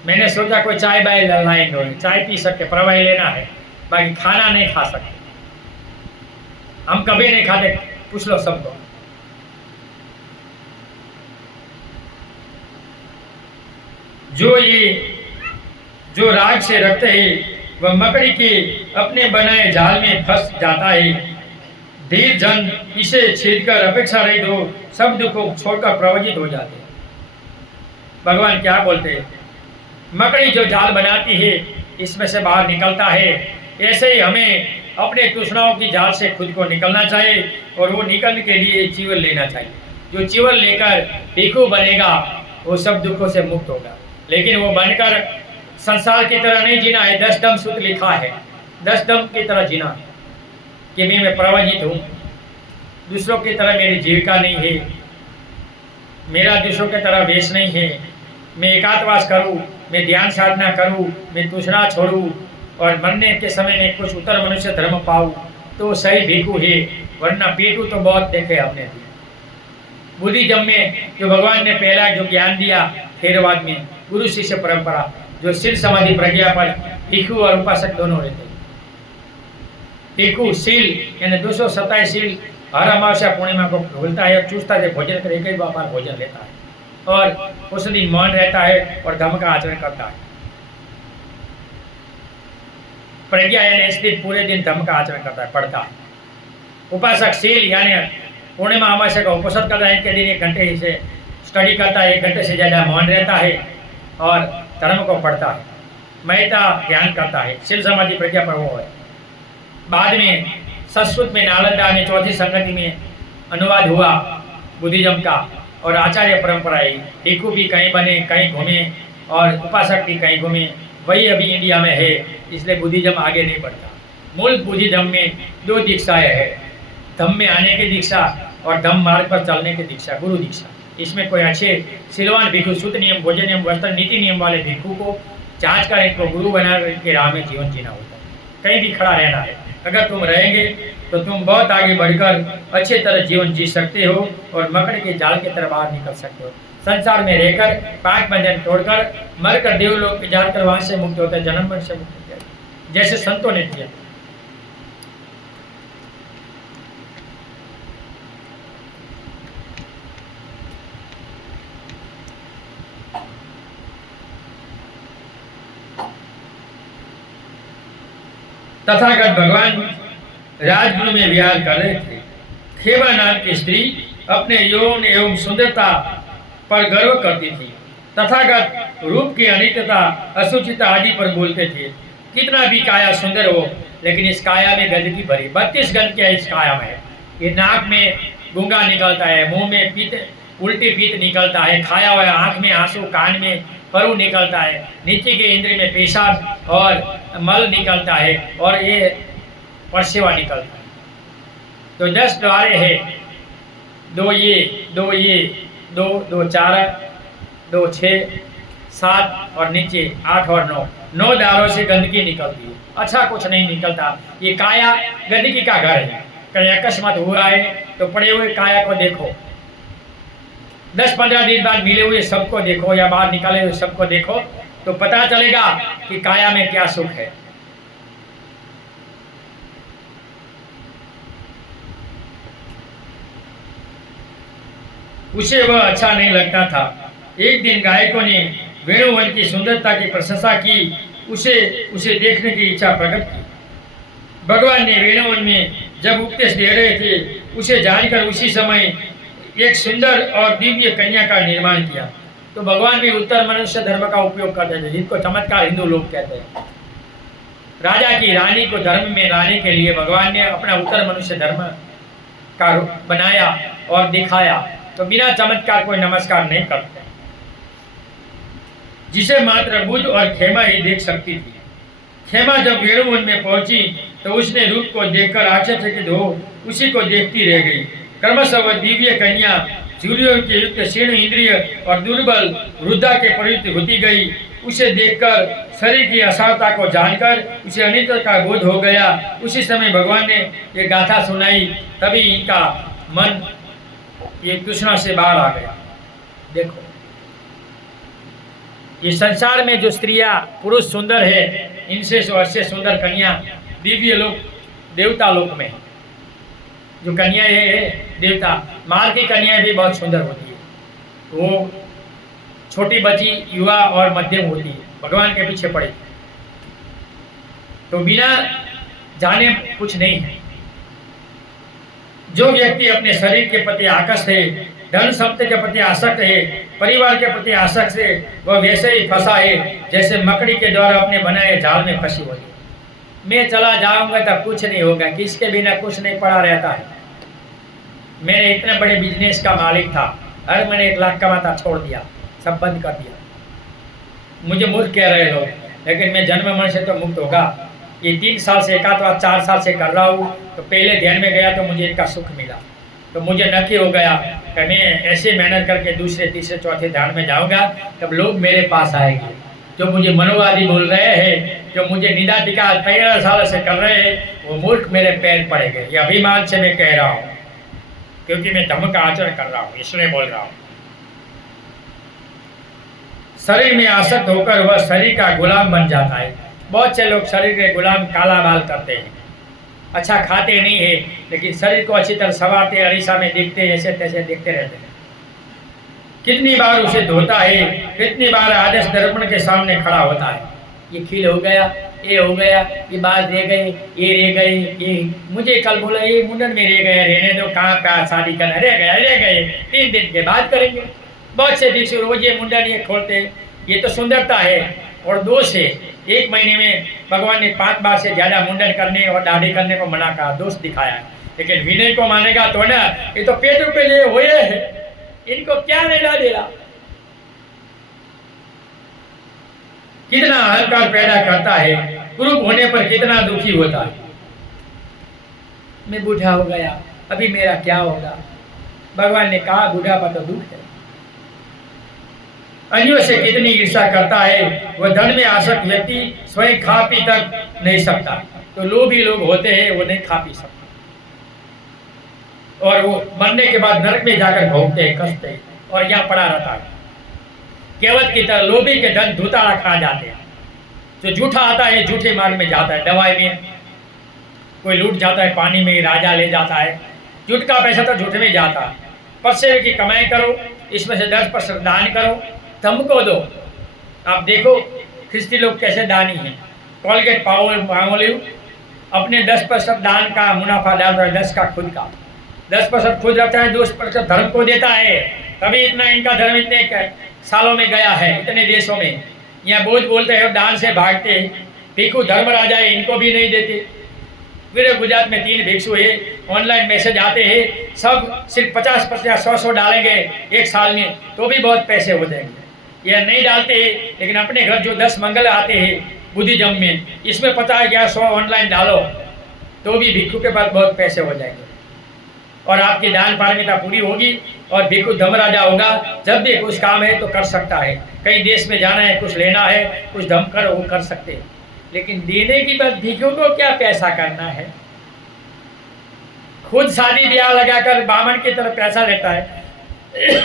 मैंने सोचा कोई चाय बाय लाएंगे, चाय पी सकते, प्रवाही लेना है, बाकी खाना नहीं खा सकते। हम कभी नहीं खाते, पूछ लो सबको। जो राग से रखते हैं वह मकड़ी के अपने बनाए जाल में फंस जाता है। धीर जन इसे छेदकर अपेक्षा रहित हो सब दुखों छोड़कर प्रवजित हो जाते हैं। भगवान क्या बोलते हैं? मकड़ी जो जाल बनाती है इसमें से बाहर निकलता है, ऐसे ही हमें अपने तृष्णाओं की जाल से खुद को निकलना चाहिए और वो निकलने के लिए चीवर लेना चाहिए। जो चीवर लेकर भिक्षु बनेगा वो सब दुखों से मुक्त होगा। लेकिन वो बनकर संसार की तरह नहीं जीना है। 10 दम सूत्र लिखा है, 10 दम की तरह जीना है कि मैं प्रवजित हूँ, दूसरों की तरह मेरी जीविका नहीं है, मेरा दूसरों की तरह वेश नहीं है, मैं एकांतवास करूँ, मैं ध्यान साधना करूँ, मैं तृष्णा छोड़ूँ और मरने के समय में कुछ उत्तर मनुष्य धर्म पाऊँ तो सही भिक्षु है, वरना पेटू तो बहुत देखे हमने भी। बुद्धिज्म में जो भगवान ने पहला जो ज्ञान दिया, थेरवाद में गुरु शिष्य परंपरा, जो शील समाधि प्रज्ञा पर भिक्षु और उपासक दोनों रहते हैं। भिक्षु शील यानी 227 शील हर अमावस्या पूर्णिमा को भूलता है और चूसता है, भोजन कर एक ही बार भोजन लेता है और उस दिन मौन रहता है और धर्म का आचरण करता है। प्रज्ञा यानी स्थिर पूरे दिन धर्म का आचरण करता है, पढ़ता है। उपासक शील यानी पूर्णिमा अमावस्या का उपासक करता है, एक दिन 1 घंटे से स्टडी करता है, 1 घंटे से ज़्यादा मौन रहता है और धर्म को पढ़ता है, महता ध्यान करता है। शील समाधि प्रज्ञा पर वो है। बाद में संस्कृत में नालंदा में 4थी संगति में अनुवाद हुआ बुद्धिज्म का और आचार्य परंपरा है। भिक्षु भी कहीं बने, कहीं घूमे और उपासक भी कहीं घूमे, वही अभी इंडिया में है। इसलिए बुद्धिज्म आगे नहीं बढ़ता। मूल बुद्धिज्म में 2 दीक्षाएं है, धम्म में आने की दीक्षा और धम्म मार्ग पर चलने की दीक्षा, गुरु दीक्षा। इसमें कोई अच्छे सिलवान भिक्षु, सूत्र नियम, भोजन नियम, वस्त्र नीति नियम वाले भिक्षु को जांच कर इनको गुरु बना के राह में जीवन जीना होता है। कहीं भी खड़ा रहना है। अगर तुम रहेंगे तो तुम बहुत आगे बढ़कर अच्छे तरह जीवन जी सकते हो और मकड़ी के जाल की तरह बाहर निकल सकते हो। संसार में रहकर 5 बंधन तोड़कर मरकर देवलोक में जाकर वहां से मुक्त होता है, जन्म मरण से मुक्त होता है, जैसे संतों ने किया। तथागत भगवान राजगृह में विहार कर रहे थे। खेबा नाम की स्त्री अपने यौन एवं सुंदरता पर गर्व करती थी। तथागत रूप की अनित्यता, असुचिता आदि पर बोलते थे। कितना भी काया सुंदर हो, लेकिन इस काया में गंदगी भरी, 32 गंदगियां इस काया में है। ये नाक में गूंगा निकलता है, मुंह में पीत उल्टी पीत निकलता है, खाया हुआ आंख में आंसू, कान में परु निकलता है, नीचे के इंद्रिय में पेशाब और मल निकलता है और ये परसेवा निकलता है। तो 10 द्वारे है, 2 ये 2 ये 2 2 4 2 6 7 और नीचे 8 और 9 द्वारों से गंदगी निकलती है। अच्छा कुछ नहीं निकलता। ये काया गंदगी का घर है। कहीं अकस्मात हुआ है तो पड़े हुए काया को देखो, 10-15 दिन बाद मिले हुए सबको देखो या बाहर निकाले हुए सबको देखो, तो पता चलेगा कि काया में क्या सुख है। उसे वह अच्छा नहीं लगता था। एक दिन गायकों ने वेणुवन की सुंदरता की प्रशंसा की, उसे देखने की इच्छा प्रकट की। भगवान ने वेणुवन में जब उपदेश दे रहे थे, उसे जानकर उसी समय एक सुंदर और दिव्य कन्या का निर्माण किया। तो भगवान भी उत्तर मनुष्य धर्म का उपयोग करते थे, जिसको चमत्कार हिंदू लोग कहते हैं। राजा की रानी को धर्म में लाने के लिए भगवान ने अपना उत्तर मनुष्य धर्म का बनाया और दिखाया। तो बिना चमत्कार कोई नमस्कार नहीं करते, जिसे मात्र बुद्ध और खेमा ही देख सकती थी। खेमा जब वेणुवन में पहुंची तो उसने रूप को देखकर आश्चर्यचकित हो उसी को देखती रह गई। क्रमशः वह दिव्य कन्या सूर्यों के युक्त क्षीण इंद्रिय और दुर्बल वृद्धा के प्रवृत्ति होती गई। उसे देखकर शरीर की असारता को जानकर उसे अनित्य का बोध हो गया। उसी समय भगवान ने ये गाथा सुनाई, तभी इनका मन ये तृष्णा से बाहर आ गया। देखो, ये संसार में जो स्त्रियां पुरुष सुंदर है, इनसे उससे सुंदर कन्या दिव्य लोक देवता लोक में जो कन्या है देवता माल की कन्याएं भी बहुत सुंदर होती है। वो छोटी बच्ची, युवा और मध्यम होती है, भगवान के पीछे पड़ी। तो बिना जाने कुछ नहीं है। जो व्यक्ति अपने शरीर के प्रति आकर्षित है, धन संपत्ति के प्रति आसक्त है, परिवार के प्रति आसक्त है, वह वैसे ही फंसा है जैसे मकड़ी के द्वारा अपने बनाए जाल में फंसी होती है। मैं चला जाऊंगा तब कुछ नहीं होगा, किसके बिना कुछ नहीं पड़ा रहता है। मैंने इतने बड़े बिजनेस का मालिक था, हर महीने 1 लाख कमाता, छोड़ दिया, सब बंद कर दिया। मुझे मूर्ख कह रहे लोग, लेकिन मैं जन्म मरण से तो मुक्त होगा। ये 3 साल से एकात्मक 4 साल से कर रहा हूँ। तो पहले ध्यान में गया तो मुझे इनका सुख मिला, तो मुझे नक्की हो गया कि मैं ऐसे मेहनत करके दूसरे तीसरे चौथे ध्यान में जाऊंगा, तब लोग मेरे पास आएंगे। जो मुझे मनोवादी बोल रहे हैं, जो मुझे निदा टिका 13 साल से कर रहे हैं, वो मूर्ख मेरे पैर पड़ेंगे। ये अभिमान से मैं कह रहा हूँ, क्योंकि मैं धर्म का आचरण कर रहा हूँ, इसलिए बोल रहा हूँ। शरीर में आसक्त होकर वह शरीर का गुलाम बन जाता है। बहुत से लोग शरीर के गुलाम काला बाल करते हैं, अच्छा खाते नहीं है, लेकिन शरीर को अच्छी तरह संवारते, अरीसा में देखते, ऐसे तैसे देखते रहते हैं। कितनी बार उसे धोता है, कितनी बार आदर्श दर्पण के सामने खड़ा होता है। ये खील हो गया, ये हो गया, ये बाल रह गए, ये रह गए, ये मुझे कल बोला ये मुंडन में रह गया, रहने दो, कहाँ का शादी करना, रह गए 3 दिन के बाद करेंगे। बहुत से भिक्षु रोज ये मुंडन ये खोलते। ये तो सुंदरता है और दोष है। 1 महीने में भगवान ने 5 बार से ज़्यादा मुंडन करने और दाढ़ी करने को मना कहा, दोष दिखाया है। लेकिन विनय को मानेगा तो ना, ये तो पेट के लिए हुए है, इनको क्या लेना देना। कितना अहंकार पैदा करता है, कुरूप होने पर कितना दुखी होता है। मैं बूढ़ा हो गया, अभी मेरा क्या होगा। भगवान ने कहा बूढ़ापा तो दुख है। अन्यों से कितनी ईर्ष्या करता है। वह धन में आसक्त व्यक्ति स्वयं खा पी तक नहीं सकता, तो लोभी लोग होते हैं वो नहीं खा पी सकते, और वो मरने के बाद नरक में जाकर भोगते हैं, कसते हैं, और यहाँ पड़ा रहता है। केवट की तरह लोभी के धन धूताड़ा खा जाते हैं। जो झूठा आता है झूठे मार्ग में जाता है, दवाई में कोई लूट जाता है, पानी में राजा ले जाता है, झूठ का पैसा तो झूठ में जाता है। परसेवे की कमाई करो, इसमें से 10% दान करो, तुमको दो। आप देखो ख्रिस्ती लोग कैसे दानी हैं। कॉलगेट पामोलिव अपने 10% दान का मुनाफा डालता है, 10 का खुद का, 10% खुद रखता है, 2% धर्म को देता है। तभी इतना इनका धर्म इतने सालों में गया है, इतने देशों में। यहाँ बोझ बोलते हैं और दान से भागते हैं। भिक्षु धर्म राजा है, इनको भी नहीं देते। मेरे गुजरात में 3 भिक्षु है, ऑनलाइन मैसेज आते हैं, सब सिर्फ 50 या 100 डालेंगे 1 साल में, तो भी बहुत पैसे हो जाएंगे। यह नहीं डालते हैं, लेकिन अपने घर जो 10 मंगल आते हैं बुद्धिज्म में, इसमें 50 या 100 ऑनलाइन डालो, तो भी भिक्षु के पास बहुत पैसे हो जाएंगे और आपकी दान पारमिता पूरी होगी और भिक्षु धम राजा होगा। जब भी कुछ काम है तो कर सकता है, कहीं देश में जाना है, कुछ लेना है, कुछ धम कर वो कर सकते हैं। लेकिन देने की बात भिक्षु को क्या पैसा करना है? खुद शादी ब्याह लगाकर बामन की तरफ पैसा लेता है।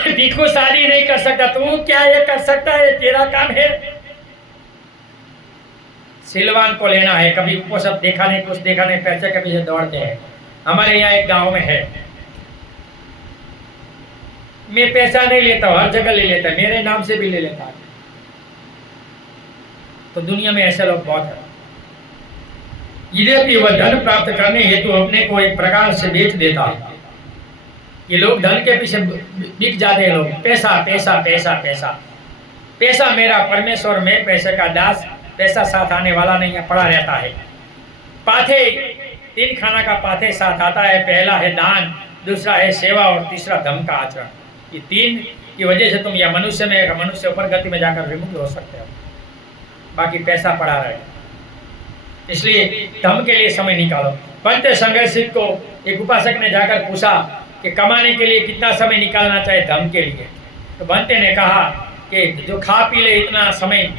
भिक्षु शादी नहीं कर सकता, तू क्या ये कर सकता है? तेरा काम है। सिलवान को लेना है, कभी वो सब देखा नहीं, कुछ देखा नहीं, पैसे के पीछे दौड़ते हैं। हमारे यहाँ एक गांव में है, मैं पैसा नहीं लेता हूँ, हर जगह ले लेता है, मेरे नाम से भी ले लेता है। तो दुनिया में ऐसे लोग बहुत हैं। यद्यपि वह धन प्राप्त करने हेतु अपने को एक प्रकार से बेच देता है। ये लोग धन के पीछे बिक जाते हैं। लोग पैसा पैसा पैसा पैसा पैसा मेरा परमेश्वर, में पैसे का दास, पैसा साथ आने वाला नहीं है, पड़ा रहता है। पाथे, 3 खाना का पाथे साथ आता है। पहला है दान, दूसरा है सेवा और तीसरा धर्म का आचरण। ये 3 की वजह से तुम या मनुष्य ऊपर गति में जाकर विमुक्त हो सकते हो, बाकी पैसा पड़ा रहे। इसलिए धर्म के लिए समय निकालो। पंत संघर्षित को एक उपासक ने जाकर पूछा कि कमाने के लिए कितना समय निकालना चाहिए धर्म के लिए। तो बनते ने कहा कि जो खा पी ले इतना समय,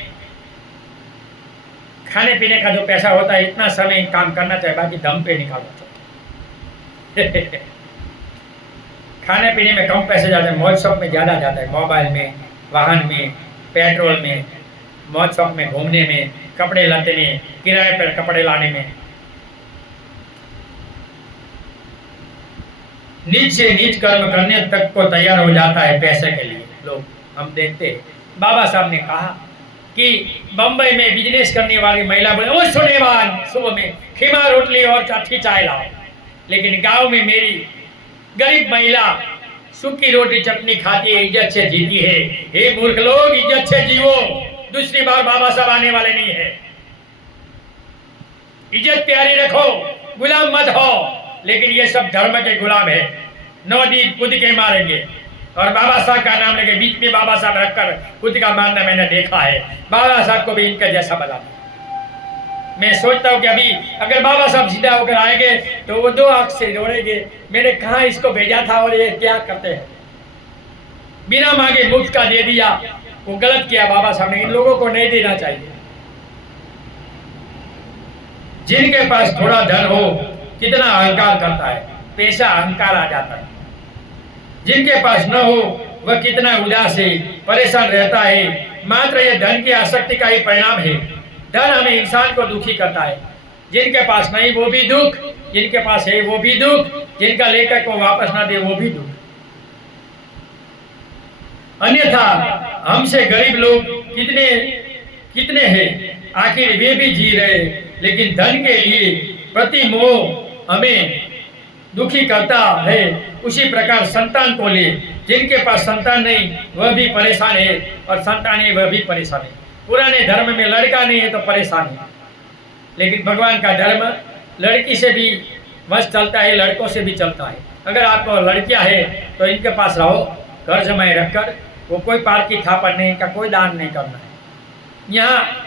खाने पीने का जो पैसा होता है इतना समय काम करना चाहिए, बाकी धर्म पे निकालना चाहिए। खाने पीने में कम पैसे जाते हैं, मौज शौक में ज़्यादा जाता है। मोबाइल में, वाहन में, पेट्रोल में, मौज शौक में, घूमने में, कपड़े लाते में, किराए पर कपड़े लाने में। नीच से नीच कर्म करने तक को तैयार हो जाता है पैसे के लिए लोग। हम देखते हैं, बाबा साहब ने कहा कि बम्बई में बिजनेस करने वाली महिला बोले, ओ सुनेवान, सुबह में खीमा रोटली और अच्छी चाय लाओ। लेकिन गांव में मेरी गरीब महिला सूखी रोटी चटनी खाती है, इज्जत से जीती है। हे मूर्ख लोग, इज्जत से जीवो, दूसरी बार बाबा साहब आने वाले नहीं है। इज्जत प्यारी रखो, गुलाम मत हो। लेकिन ये सब धर्म के गुलाम है, नवदीप खुद के मारेंगे और बाबा साहब का नाम लेके बीच में बाबा साहब रखकर खुद का मारना मैंने देखा है। बाबा साहब को भी इनका जैसा बना। मैं सोचता हूँ कि अभी अगर बाबा साहब सीधा होकर आएंगे तो वो 2 आंख से दौड़ेंगे, मैंने कहाँ इसको भेजा था और ये क्या करते हैं। बिना मांगे मुफ्त का दे दिया, वो गलत किया बाबा साहब ने। इन लोगों को नहीं देना चाहिए। जिनके पास थोड़ा धन हो कितना अहंकार करता है, पैसा अहंकार आ जाता है। जिनके पास न हो वह कितना उदास है, परेशान रहता है। मात्र यह धन की आसक्ति का ही परिणाम है। धन हमें इंसान को दुखी करता है। जिनके पास नहीं वो भी दुख, जिनके पास है वो भी दुख, जिनका लेकर को वापस ना दे वो भी दुख। अन्यथा हमसे गरीब लोग कितने कितने हैं, आखिर वे भी जी रहे। लेकिन धन के लिए प्रति मोह हमें दुखी करता है। उसी प्रकार संतान को ले, जिनके पास संतान नहीं वह भी परेशान है और संतान है वह भी परेशान है। पुराने धर्म में लड़का नहीं है तो परेशान है, लेकिन भगवान का धर्म लड़की से भी बस चलता है, लड़कों से भी चलता है। अगर आपको लड़कियां है तो इनके पास रहो, घर जमाए रखकर। वो कोई पार की थापड़ नहीं, का कोई दान नहीं करना है। यहाँ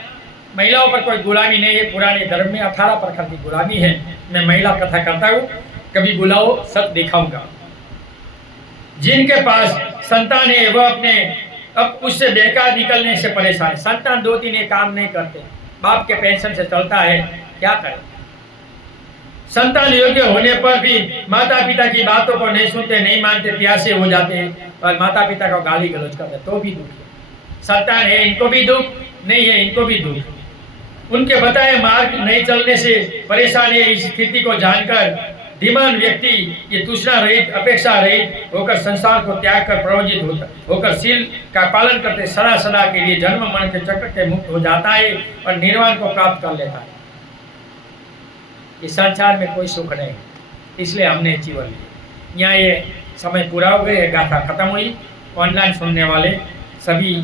महिलाओं पर कोई गुलामी नहीं है। पुराने धर्म में 18 प्रकार की गुलामी है। मैं महिला कथा करता हूँ, कभी बुलाओ, सब दिखाऊंगा। जिनके पास संतान है वह अपने अब उससे बेकार निकलने से परेशान है। संतान 2-3 ये काम नहीं करते, बाप के पेंशन से चलता है, क्या करें। संतान योग्य होने पर भी माता पिता की बातों को नहीं सुनते, नहीं मानते, प्यासे हो जाते हैं और माता पिता को गाली गलौज करते, तो भी दुख है। संतान है इनको भी दुख, नहीं है इनको भी दुख। उनके बताए मार्ग नहीं चलने से परेशान है। इस स्थिति को जानकर धीमान व्यक्ति ये तृष्णा रहित, अपेक्षा रहित होकर संसार को त्याग कर प्रवजित होकर शील का पालन करते सदा सदा के लिए जन्म मरण के चक्र से मुक्त हो जाता है और निर्वाण को प्राप्त कर लेता है। इस संसार में कोई सुख नहीं, इसलिए हमने जीवन लिया। यहाँ ये समय पूरा हो गया, गाथा खत्म हुई। ऑनलाइन सुनने वाले सभी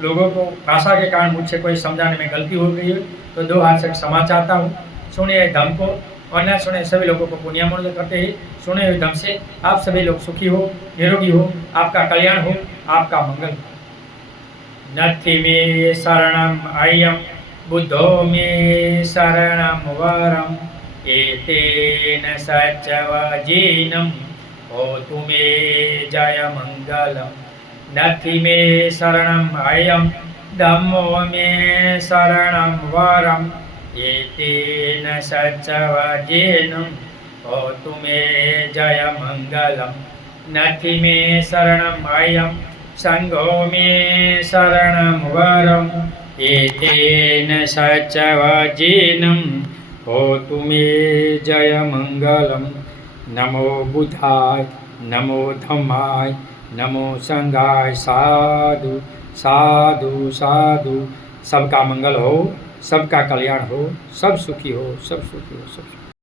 लोगों को भाषा के कारण मुझसे कोई समझाने में गलती हो गई है तो 2 हाथ से क्षमा चाहता हूँ। सुने धर्म को ऑनलाइन सुने सभी लोगों को पुण्यमंडल करते ही सुने हुए धर्म से आप सभी लोग सुखी हो, निरोगी हो, आपका कल्याण हो, आपका मंगल हो। नथि मे शरणम अयम बुद्धो मे शरणम वरम एतेन सच्चवजीनं होतु मे जय मङ्गलं नथि मे शरणम् अयं धम्मो मे शरणं वरम् एतेन सच्चवजीनं होतु मे जय मङ्गलं नथि मे शरणम् अयं संघो मे शरणं वरम् एतेन सच्चवजीनं होतु मे जय मङ्गलं नमो बुद्धाय नमो धम्माय नमो संघाय साधु साधु साधु। सबका मंगल हो, सबका कल्याण हो, सब सुखी हो, सब सुखी हो, सब सुखी हो।